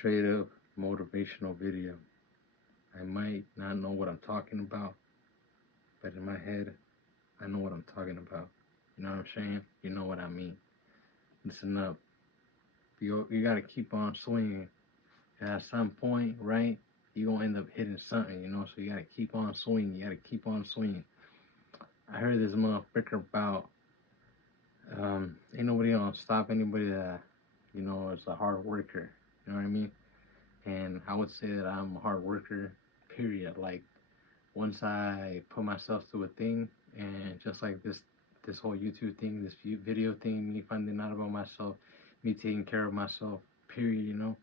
straight up motivational video. I might not know what I'm talking about, but in my head, I know what I'm talking about. You know what I'm saying? You know what I mean. Listen up. You gotta keep on swinging. And at some point, right, you gonna end up hitting something, you know. So you gotta keep on swinging. You gotta keep on swinging. I heard this motherfucker about ain't nobody gonna stop anybody that is a hard worker. You know what I mean? And I would say that I'm a hard worker. Period. Like once I put myself through a thing, and just like this whole YouTube thing, this video thing, me finding out about myself, me taking care of myself. Period.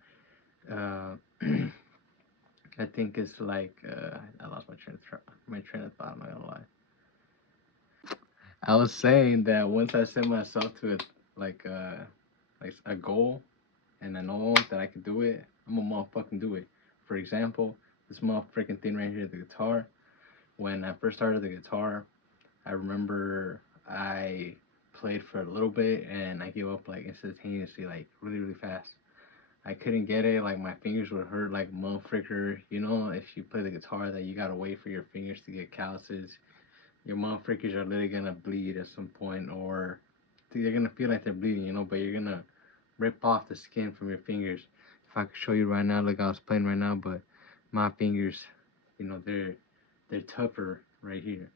I think it's like I lost my train of thought. I'm not gonna lie. I was saying that once I set myself to it, like a goal, and I know that I can do it, I'm gonna motherfucking do it. For example, this motherfucking thing right here, the guitar. When I first started the guitar, I remember I played for a little bit and I gave up like instantaneously, like really really fast. I couldn't get it. Like my fingers would hurt like motherfucker. You know, if you play the guitar, that you gotta wait for your fingers to get calluses. Your motherfuckers are literally gonna bleed at some point, or they're gonna feel like they're bleeding. You know, but you're gonna rip off the skin from your fingers. If I could show you right now, look, I was playing right now, but my fingers, they're tougher right here,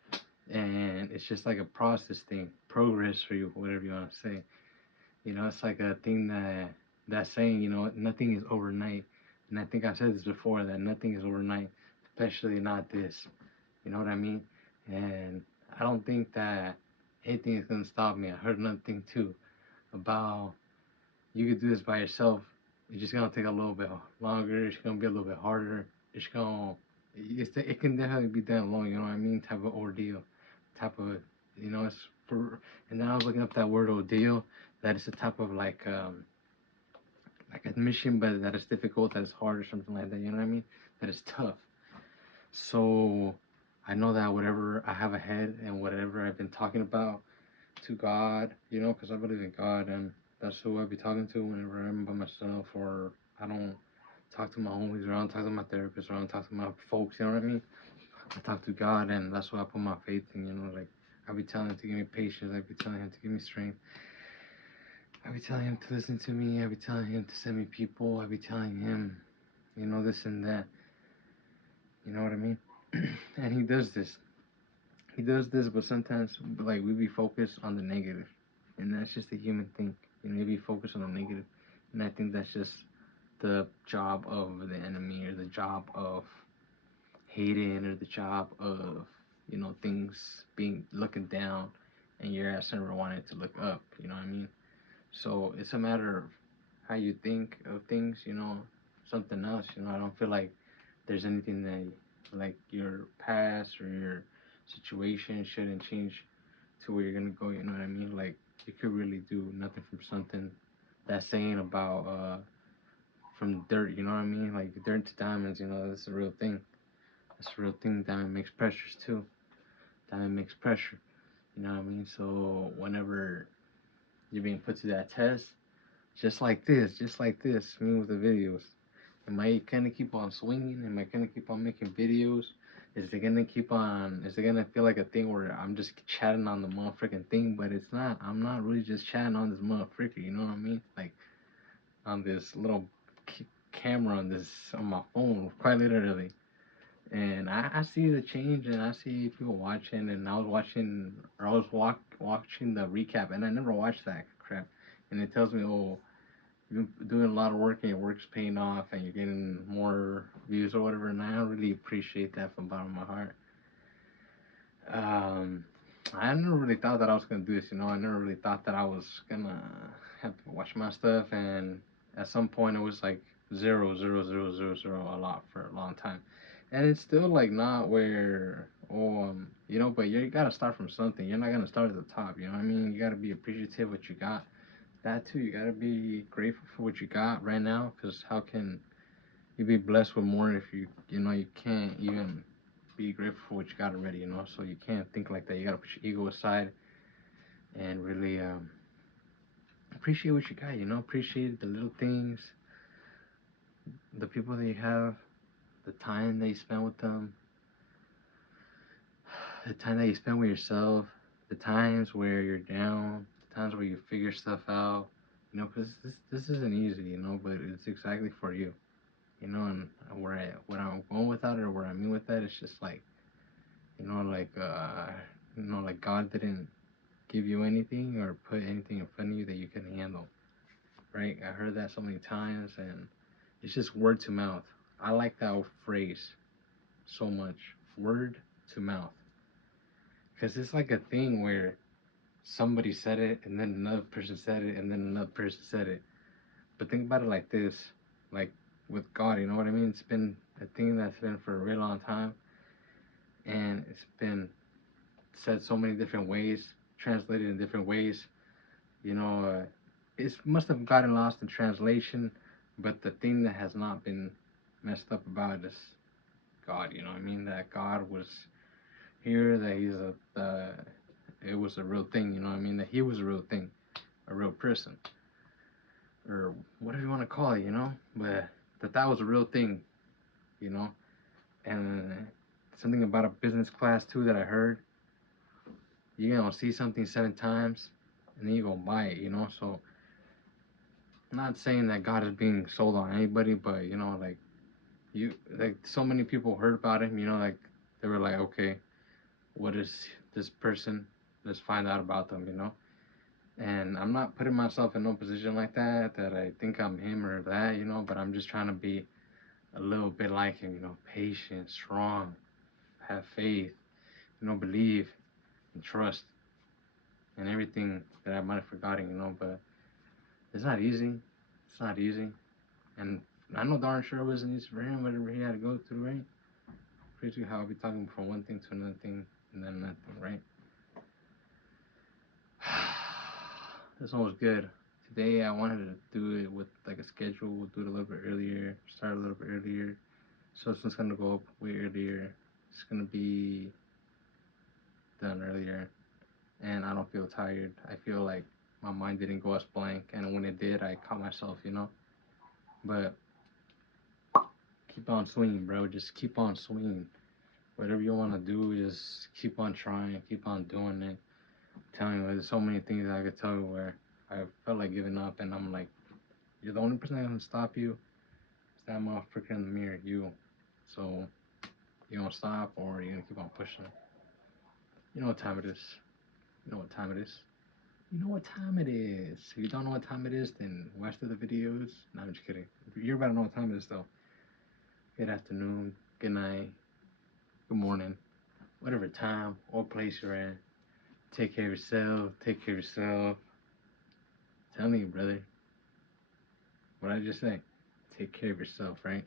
and it's just like a process thing, progress for you, whatever you want to say. It's like a thing that saying, nothing is overnight. And I think I've said this before, that nothing is overnight, especially not this. You know what I mean? And I don't think that anything is gonna stop me. I heard another thing too about you could do this by yourself. It's just gonna take a little bit longer. It's gonna be a little bit harder. It can definitely be done alone. You know what I mean? Type of ordeal, type of it's for. And then I was looking up that word ordeal. That is a type of like a mission, but that is difficult, that is hard, or something like that. You know what I mean? That is tough. So I know that whatever I have ahead and whatever I've been talking about to God, because I believe in God, and that's who I be talking to whenever I'm by myself, or I don't talk to my homies, or I don't talk to my therapist, or I don't talk to my folks. You know what I mean? I talk to God, and that's what I put my faith in. Like I be telling Him to give me patience. I be telling Him to give me strength. I be telling Him to listen to me. I be telling Him to send me people. I be telling Him, this and that. You know what I mean? And He does this. He does this, but sometimes like we be focused on the negative, and that's just a human thing. We be focused on the negative, and I think that's just the job of the enemy, or the job of hating, or the job of things being looking down, and your ass never wanted to look up. You know what I mean? So it's a matter of how you think of things. Something else. I don't feel like there's anything that like your past or your situation shouldn't change to where you're gonna go. You know what I mean? Like you could really do nothing from something. That's saying about from dirt. You know what I mean? Like dirt to diamonds. That's a real thing. That's a real thing. Diamond makes pressures too. Diamond makes pressure. You know what I mean? So whenever you're being put to that test, just like this, me with the videos. Am I gonna keep on swinging? Am I gonna keep on making videos? Is it gonna keep on? Is it gonna feel like a thing where I'm just chatting on the motherfucking thing? But it's not. I'm not really just chatting on this motherfucker. You know what I mean? Like on this little camera on my phone, quite literally. And I see the change, and I see people watching. And I was watching, or I was watching the recap, and I never watched that crap. And it tells me, oh, you're doing a lot of work and your work's paying off and you're getting more views or whatever, and I really appreciate that from the bottom of my heart. Um, I never really thought that I was gonna do this. I never really thought that I was gonna have to watch my stuff, and at some point it was like zero, zero, zero, zero, zero, a lot for a long time, and it's still like not where but you gotta start from something. You're not gonna start at the top. You know what I mean? You gotta be appreciative of what you got. That too, you gotta be grateful for what you got right now, because how can you be blessed with more if you can't even be grateful for what you got already, so you can't think like that. You gotta put your ego aside and really appreciate what you got, appreciate the little things, the people that you have, the time that you spend with them, the time that you spend with yourself, the times where you're down, the times where you figure stuff out, because this isn't easy, but it's exactly for you, and what I'm going with that, or what I mean with that, it's just like, like like God didn't give you anything or put anything in front of you that you couldn't handle, right? I heard that so many times, and it's just word to mouth. I like that phrase so much, word to mouth, because it's like a thing where somebody said it, and then another person said it, and then another person said it. But think about it like this, like with God, you know what I mean? It's been a thing that's been for a really long time, and it's been said so many different ways, translated in different ways. It must have gotten lost in translation, but the thing that has not been messed up about is God. You know what I mean? That God was here, that it was a real thing. You know what I mean? That He was a real thing, a real person, or whatever you want to call it. But that was a real thing. You know, and something about a business class too that I heard. You see something 7 times, and then you go buy it. So I'm not saying that God is being sold on anybody, but like so many people heard about him. Like they were like, okay, what is this person? Let's find out about them. And I'm not putting myself in no position like that I think I'm him or that. But I'm just trying to be a little bit like him. Patient, strong, have faith. Believe and trust and everything that I might have forgotten. But it's not easy. It's not easy. And I know darn sure it wasn't easy for him, whatever he had to go through, right? Crazy how I'll be talking from one thing to another thing and then another thing, right? This one was good. Today I wanted to do it with like a schedule. We'll do it a little bit earlier, start a little bit earlier. So it's gonna go up way earlier. It's gonna be done earlier. And I don't feel tired. I feel like my mind didn't go as blank. And when it did, I caught myself, But keep on swinging, bro. Just keep on swinging. Whatever you want to do, just keep on trying, keep on doing it. I'm telling you, there's so many things I could tell you where I felt like giving up, and I'm like, you're the only person that can stop you. It's that motherfucker in the mirror, you. So, you gonna stop or you gonna keep on pushing? You know what time it is. You know what time it is. You know what time it is. If you don't know what time it is, then watch the videos. No, I'm just kidding. You're about to know what time it is, though. Good afternoon, good night, good morning, whatever time or place you're in. Take care of yourself. Take care of yourself. Tell me, brother. What did I just say? Take care of yourself, right?